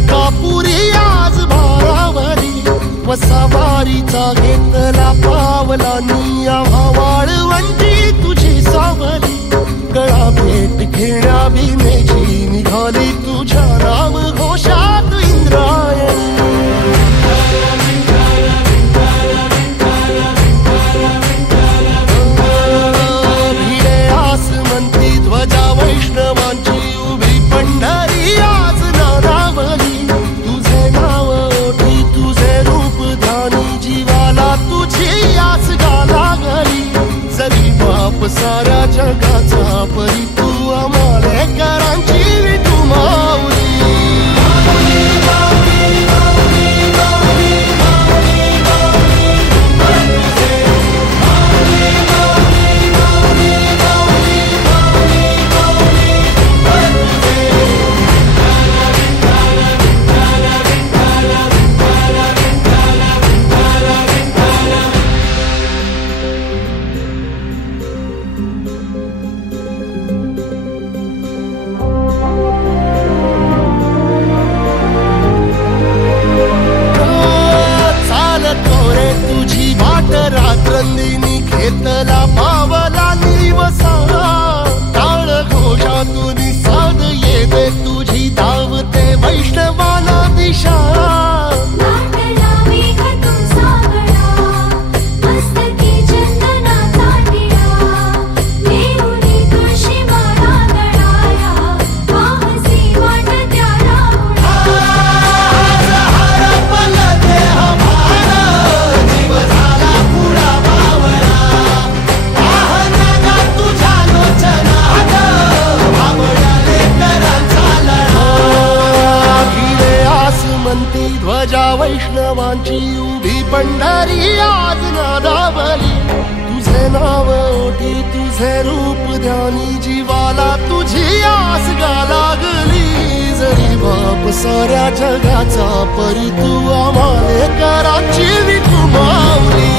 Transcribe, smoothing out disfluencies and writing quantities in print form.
अंकापुरी आज भारावरी वसावारीचा घेतला पावला निया वाळवंटी तुझी सावली गळा भेट घेण्या भिनेची निघाली तुझ्या नाम घोषात इंद्रायणी भिडे आसमंती ध्वजा वैष्णवांची उभी पंढरी आज नानावली तुझे नाव ओठी तुझे रूप ध्यानी जीवाला तुझी आस गाला गली जरी बाप साऱ्या जगाचा परी तू आमालेकरांची विठू माऊली रात्रंदिनी घेतला पावला निवसा टाळ घोषातून साध येते तुझी धावते वैष्णवाला दिशा ध्वजा वैष्णवांची उभी पंढरी आज नादावली तुझे नाव ओठी तुझे रूप ध्यानी जीवाला तुझी आस गा लागली जरी बाप साऱ्या जगाचा परी तू आमालेकरांची विठू माऊली